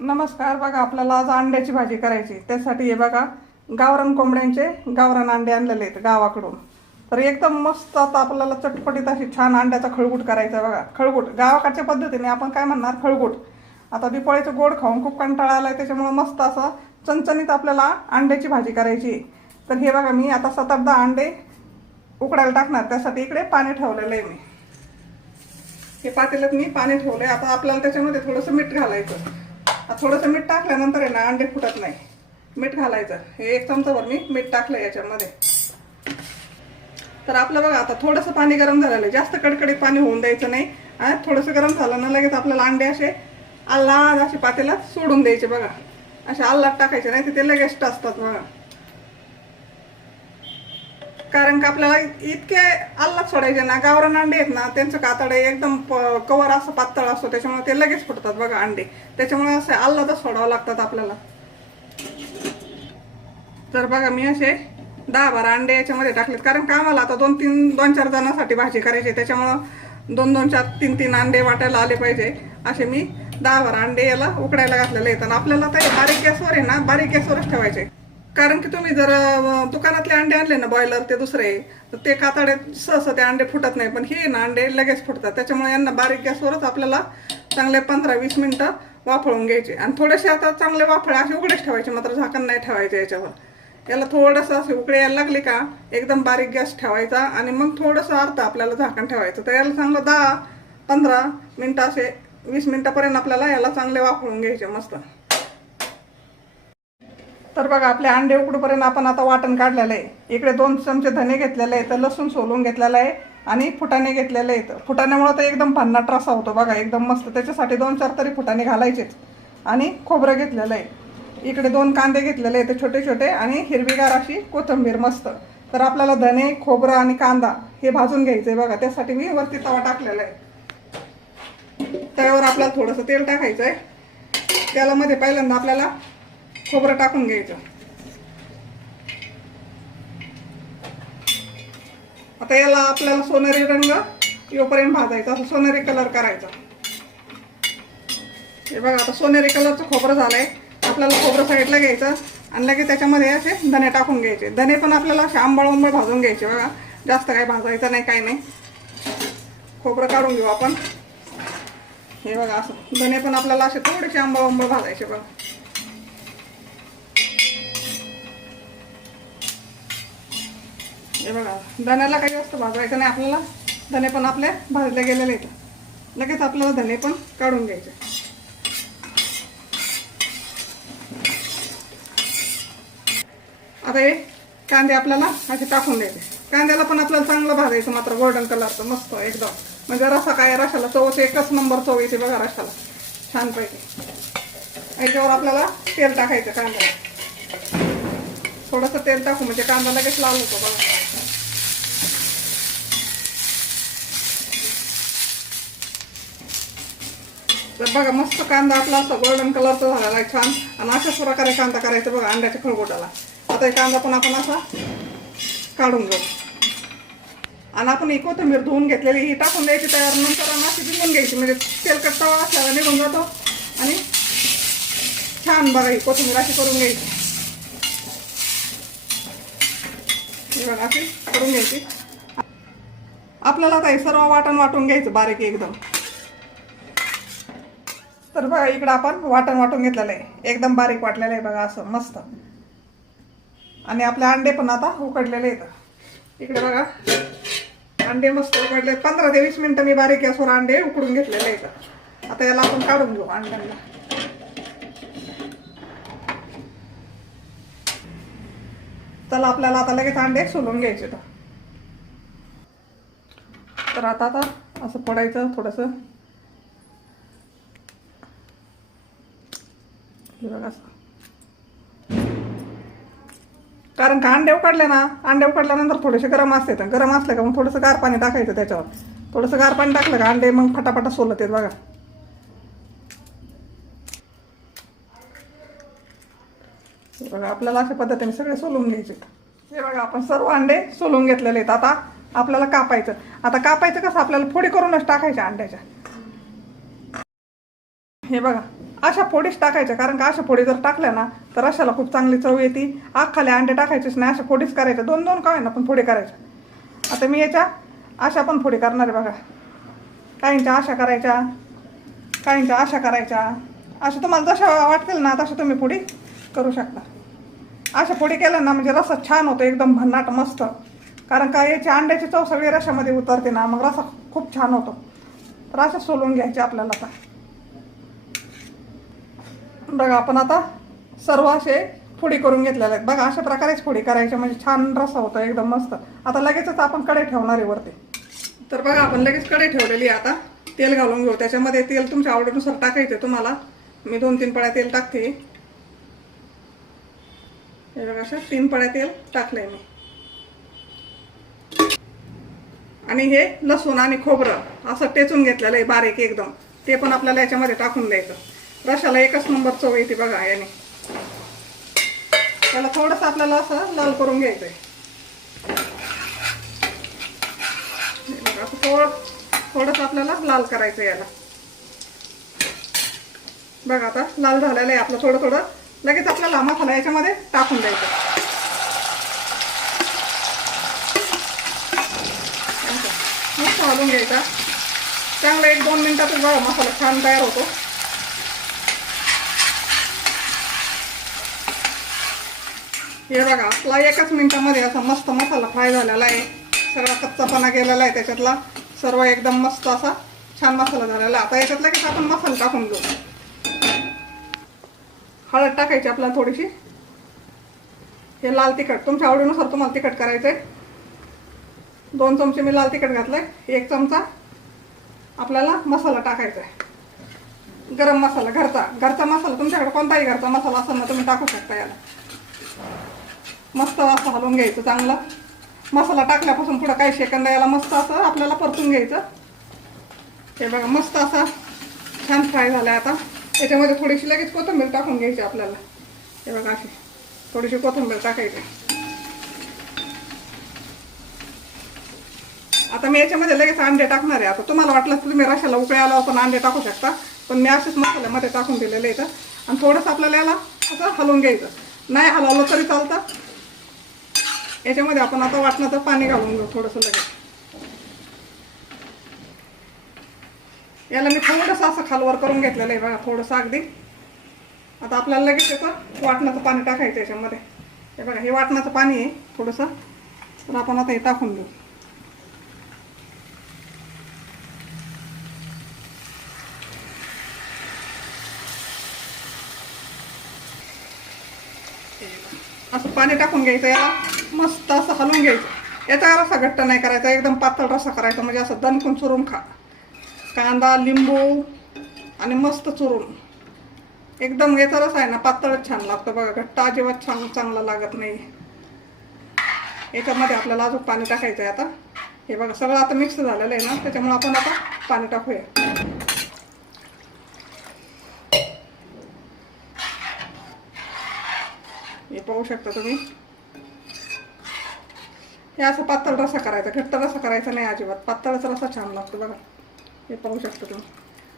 नमस्कार बघा आपल्याला आज अंड्याची भाजी करायची. त्यासाठी हे बघा गावरान कोंबड्यांचे गावरान अंडे आणलेले आहेत गावाकडून. तर एकदम मस्त आता आपल्याला चटपटीत अशी छान अंड्याचा खळगुट करायचा बघा. खळगुट गावाकडच्या पद्धतीने आपण काय म्हणणार? खळगुट. आता दिपाळीचं गोड खाऊन खूप कंटाळा आलाय त्याच्यामुळे मस्त असं चणचणीत आपल्याला अंड्याची भाजी करायची. आहे. तर हे बघा मी आता सात अंडे उकडायला टाकणार. त्यासाठी इकडे पाणी ठेवलेलं आहे मी. हे पातेल्यात मी पाणी ठेवलंय. आता आपल्याला त्याच्यामध्ये थोडंसं मीठ घालायचं. थोडंसं मीठ टाकल्यानंतर आहे ना अंडे फुटत नाही. मीठ घालायचं. हे एक चमचाभर मी मीठ टाकलं याच्यामध्ये. तर आपलं बघा आता थोडंसं पाणी गरम झालेलं आहे. जास्त कडकडीत पाणी होऊन द्यायचं नाही. आणि थोडंसं गरम झालं ना लगेच आपल्याला अंडे असे अल्लाद असे पातेला सोडून द्यायचे बघा. असे अल्लाद टाकायचे नाही तर ते लगेच असतात बघा. कारण का आपल्याला इतके आल्लाद सोडायचे ना गावरान अंडे आहेत ना त्यांचं कातड आहे एकदम प- कवर असं पातळ असतो त्याच्यामुळे ते लगेच फुटतात बघा अंडे. त्याच्यामुळे असे आल्लादच सोडावं लागतात आपल्याला. तर बघा मी असे दहा बारा अंडे याच्यामध्ये टाकलेत. कारण का आम्हाला आता दोन तीन दोन चार जणांसाठी भाजी करायची त्याच्यामुळं दोन दोन चार तीन तीन अंडे वाटायला आले पाहिजे. असे मी दहा बारा अंडे याला उकडायला घातलेले आहेत. आणि आपल्याला ते बारीक गॅसवर आहे ना बारीक गॅसवरच ठेवायचे. कारण की तुम्ही जर दुकानातले अंडे आणले ना बॉयलर ते दुसरे तर ते कातडे सहसा ते अंडे फुटत नाही. पण हे ना अंडे लगेच फुटतात. त्याच्यामुळे यांना बारीक गॅसवरच आपल्याला चांगले पंधरा वीस मिनटं वाफळून घ्यायचे. आणि थोडेसे आता चांगले वाफळे असे उघडेच ठेवायचे मात्र झाकण नाही ठेवायचे याच्यावर. याला थोडंसं असे उकडे यायला लागले का एकदम बारीक गॅस ठेवायचा आणि मग थोडंसं अर्थ आपल्याला झाकण ठेवायचं. तर याला चांगलं दहा पंधरा मिनटं असे वीस मिनटापर्यंत आपल्याला याला चांगले वाफळून घ्यायचे मस्त. तर बघा आपले अंडे उकडूपर्यंत आपण आता वाटण काढलेलं आहे. इकडे दोन चमचे धने घेतलेले आहेत लसूण सोलून घेतलेलं आहे आणि फुटाणे घेतलेले आहेत. फुटाण्यामुळे तर एकदम भन्नाट रसा होतो बघा एकदम मस्त. त्याच्यासाठी दोन चार तरी फुटाणे घालायचेच आणि खोबरं घेतलेलं आहे. इकडे दोन कांदे घेतलेले आहेत छोटे छोटे आणि हिरवीगार अशी कोथिंबीर मस्त. तर आपल्याला धने खोबरं आणि कांदा हे भाजून घ्यायचं आहे बघा त्यासाठी मी वरती तवा टाकलेला आहे. त्यावर आपल्याला थोडंसं तेल टाकायचं आहे तेलामध्ये पहिल्यांदा आपल्याला खोबरं टाकून घ्यायचं. आता याला आपल्याला सोनेरी रंग येऊपर्यंत भाजायचा असं सोनेरी कलर करायचा. हे बघा आता सोनेरी कलरचं खोबरं झालंय. आपल्याला खोबरं साईडला घ्यायचं आणि लगेच त्याच्यामध्ये असे धने टाकून घ्यायचे. धने पण आपल्याला असे आंबळ उंबळ भाजून घ्यायचे बघा. जास्त काही भाजायचं नाही काही नाही. खोबरं काढून घेऊ आपण. हे बघा असं. धने पण आपल्याला असे थोडेसे आंबळ उंबळ भाजायचे बघा. हे बघा धण्याला काही जास्त भाजवायचं नाही आपल्याला. धने पण आपले भाजले गेलेले आहेत. लगेच आपल्याला धने पण काढून घ्यायचे. आता हे कांदे आपल्याला असे टाकून द्यायचे. कांद्याला पण आपल्याला चांगलं भाजायचं मात्र गोल्डन कलरचं मस्त एकदम. म्हणजे रसा काय रशाला चव एकच नंबर चव येते बघा रशाला. छानपैकी. याच्यावर आपल्याला तेल टाकायचं कांद्याला. थोडंसं तेल टाकू म्हणजे कांदा लगेच लाल होतो बघा. तर बघा मस्त कांदा आपला असा गोल्डन कलरचा झालेला आहे छान. आणि अशाच प्रकारे कांदा करायचा बघा अंड्याच्या खळगोटाला आता हे कांदा पण आपण असा काढून घेऊ. आणि आपण ही कोथिंबीर धुवून घेतलेली ही टाकून द्यायची तयार नंतर आणि अशी भिजून घ्यायची. म्हणजे तेलकट तवा असल्याला निघून जातो. आणि छान बघा ही कोथिंबीर अशी करून घ्यायची. बघा अशी करून घ्यायची. आपल्याला आता हे सर्व वाटण वाटून घ्यायचं बारीक एकदम. तर बघा इकडं आपण वाटण वाटून घेतलेलं आहे. एकदम बारीक वाटलेलं आहे बघा असं मस्त. आणि आपले अंडे पण आता उकडलेले आहेत. इकडे बघा अंडे मस्त उकडले पंधरा ते वीस मिनटं मी बारीक गॅसवर अंडे उकडून घेतलेले आहेत. आता याला आपण काढून घेऊ अंड्यांना. चला आपल्याला आता लगेच अंडे सोलून घ्यायचे तर तर आता आता असं पडायचं थोडंसं हे बघा. असं कारण का अंडे उकडले ना? अंडे उकडल्यानंतर थोडेसे गरम असते तर गरम असलं का मग थोडंसं गार पाणी टाकायचं त्याच्यावर. थोडंसं गार पाणी टाकलं का अंडे मग फटाफटा सोलत येत बघा. हे बघा आपल्याला अशा पद्धतीने सगळे सोलून घ्यायचे हे बघा आपण सर्व अंडे सोलून घेतलेले आहेत. आता आपल्याला कापायचं. आता कापायचं कसं? आपल्याला फोडी करूनच टाकायच्या अंड्याच्या. हे बघा अशा फोडीच टाकायच्या कारण का अशा फोडी जर टाकल्या ना तर अशाला खूप चांगली चव येते. आखाले अंडे टाकायचेच नाही अशा फोडीच करायच्या. दोन दोन का ना पण फोडी करायच्या. आता मी याच्या अशा पण फोडी करणार आहे बघा. काहींच्या अशा करायच्या काहींच्या अशा करायच्या. अशा तुम्हाला जशा वाटतील ना तशा तुम्ही फोडी करू शकता. अशा फोडी केल्या ना म्हणजे रसा छान होतो एकदम भन्नाट मस्त. कारण का याची अंड्याची चव सगळी रशामध्ये उतरते ना मग रसा खूप छान होतो. तर अशा सोलून घ्यायचे आपल्याला आता. बघा आपण आता सर्व असे फोडी करून घेतलेले आहेत. बघा अशा प्रकारेच फोडी करायच्या म्हणजे छान रसा होतो एकदम मस्त. आता लगेचच आपण कडे ठेवणार आहे वरती. तर बघा आपण लगेच कडे ठेवलेली आहे आता. तेल घालून घेऊ. त्याच्यामध्ये तेल तुमच्या आवडीनुसार टाकायचं तुम्हाला. मी दोन तीन पळ्या तेल टाकते. हे बघा असं तीन पळ्या तेल टाकलंय मी. आणि हे लसूण आणि खोबरं असं टेचून घेतलेलं आहे बारीक एकदम. ते पण आपल्याला याच्यामध्ये टाकून द्यायचं. रशाला एकच नंबर चव येते बघा याने. त्याला थोडंसं आपल्याला असं लाल करून घ्यायचं आहे असं थोडं थोडंसं आपल्याला लाल करायचं याला. बघा आता लाल झालेलं आहे आपलं थोडं थोडं. लगेच आपल्याला मसाला याच्यामध्ये टाकून द्यायचा. मस्त घालून घ्यायचा. चांगला एक दोन मिनिटातच बघा मसाला छान तयार होतो. हे बघा आपला एकाच मिनटामध्ये असा मस्त मसाला फ्राय झालेला आहे. सर्व कच्चापणा गेलेला आहे त्याच्यातला. सर्व एकदम मस्त असा छान मसाला झालेला. आता याच्यात लगेच आपण मसाला टाकून घेऊ हळद टाकायची आपल्याला थोडीशी. हे लाल तिखट. तुमच्या आवडीनुसार तुम्हाला तिखट करायचं आहे दोन चमचे मी लाल तिखट घातलंय. एक चमचा आपल्याला मसाला टाकायचा आहे गरम मसाला घरचा. घरचा मसाला. तुमच्याकडे कोणताही घरचा मसाला असेल ना तुम्ही टाकू शकता याला. मस्त असं हलवून घ्यायचं चांगलं. मसाला टाकल्यापासून पुढं काही सेकंद याला मस्त असं आपल्याला परतून घ्यायचं. हे बघा मस्त असा छान फ्राय झाला आता. याच्यामध्ये थोडीशी लगेच कोथिंबीर टाकून घ्यायची आपल्याला. हे बघा अशी थोडीशी कोथिंबीर टाकायची. आता मी याच्यामध्ये लगेच अंडे टाकणार आहे आता. तुम्हाला वाटलं तर तुम्ही रशाला उकळ्या आल्यावर पण अंडे टाकू शकता पण मी असेच मसाल्यामध्ये टाकून दिलेले इथं आणि थोडंसं आपल्याला याला असं हलवून घ्यायचं. नाही हलवलं तरी चालतं. याच्यामध्ये आपण आता वाटणाचं पाणी घालून घेऊ थोडंसं लगेच. याला मी थोडंसं असं खालवर करून घेतलेलं आहे बघा थोडंसं अगदी. आता आपल्याला लगेच याचं वाटणाचं पाणी टाकायचं याच्यामध्ये. हे बघा हे वाटणाचं पाणी आहे थोडंसं. तर आपण आता हे टाकून देऊ. असं पाणी टाकून घ्यायचं याला. मस्त असं हलवून घ्यायचं. याचा रसा घट्ट नाही करायचा एकदम पातळ रसा करायचा म्हणजे असं दणकून चुरून खा. कांदा लिंबू आणि मस्त चुरून. एकदम याचा रसा आहे ना पातळच छान लागतं बघा घट्ट अजिबात छान चांगला लागत नाही. याच्यामध्ये आपल्याला अजून पाणी टाकायचं आहे आता. हे बघा सगळं आता मिक्स झालेलं आहे ना त्याच्यामुळे आपण आता पाणी टाकूया. हे पाहू शकता तुम्ही. हे असं पातळ रसा करायचा घट्ट रसा करायचा नाही अजिबात. पातळच रसा छान लागतो बघा. हे पाहू शकतो तुम्ही.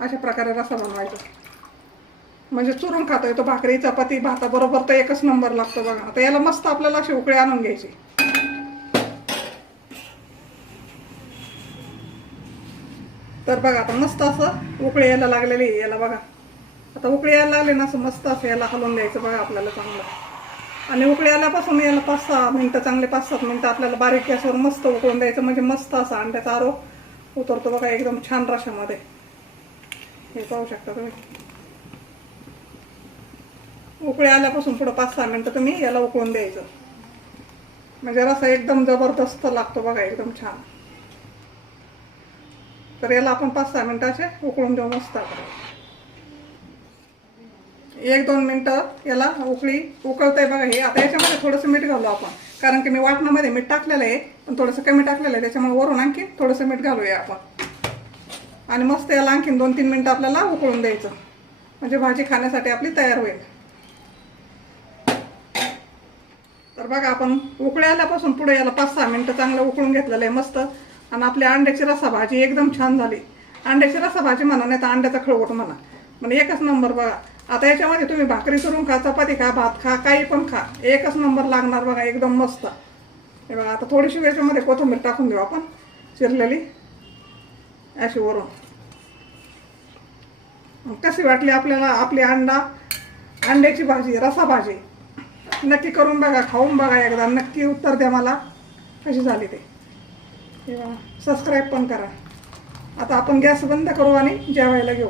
अशा प्रकारे रसा बनवायचा. म्हणजे चुरून खातो येतो भाकरी चपाती भाताबरोबर तर एकच नंबर लागतो बघा. आता याला मस्त आपल्याला अशी उकळी आणून घ्यायची. तर बघा आता मस्त असं उकळी यायला लागलेली आहे याला बघा. आता उकळी यायला लागली ना असं मस्त असं याला हलवून द्यायचं बघा आपल्याला चांगलं. आणि उकळी आल्यापासून याला पाच सहा मिनटं चांगले पाच सात मिनटं आपल्याला बारीक गॅसवर मस्त उकळून द्यायचं. म्हणजे मस्त असा अंड्याचा आरोप उतरतो बघा एकदम छान रशामध्ये. हे पाहू शकता तुम्ही. उकळी आल्यापासून पुढं पाच सहा मिनटं तुम्ही याला उकळून द्यायचं. म्हणजे रसा एकदम जबरदस्त लागतो बघा एकदम छान. तर याला आपण पाच सहा मिनटं असे उकळून देऊ मस्त. आपण एक दोन मिनटं याला उकळी उकळतंय बघा हे. आता याच्यामध्ये थोडंसं मीठ घालू आपण. कारण की मी वाटणामध्ये मीठ टाकलेलं आहे पण थोडंसं कमी टाकलेलं आहे. त्याच्यामुळे वरून आणखी थोडंसं मीठ घालूया आपण. आणि मस्त याला आणखीन दोन तीन मिनटं आपल्याला उकळून द्यायचं. म्हणजे भाजी खाण्यासाठी आपली तयार होईल. तर बघा आपण उकळ्यालापासून आल्यापासून पुढे याला पाच सहा मिनटं चांगलं उकळून घेतलेलं आहे मस्त. आणि आपली अंड्याची रसा भाजी एकदम छान झाली. अंड्याची रसा भाजी म्हणा नाही तर अंड्याचा खळवट म्हणा. म्हणजे एकच नंबर बघा. आता याच्यामध्ये तुम्ही भाकरी करून खा चपाती खा भात खा काही पण खा. एकच नंबर लागणार बघा एकदम मस्त. हे बघा आता थोडीशी याच्यामध्ये कोथिंबीर टाकून देऊ आपण चिरलेली अशी वरून. कशी वाटली आपल्याला आपली अंडा? अंड्याची भाजी रसा भाजी. नक्की करून बघा खाऊन बघा एकदा. नक्की उत्तर द्या मला कशी झाली ते. बघा सबस्क्राईब पण करा. आता आपण गॅस बंद करू आणि जेवायला घेऊ.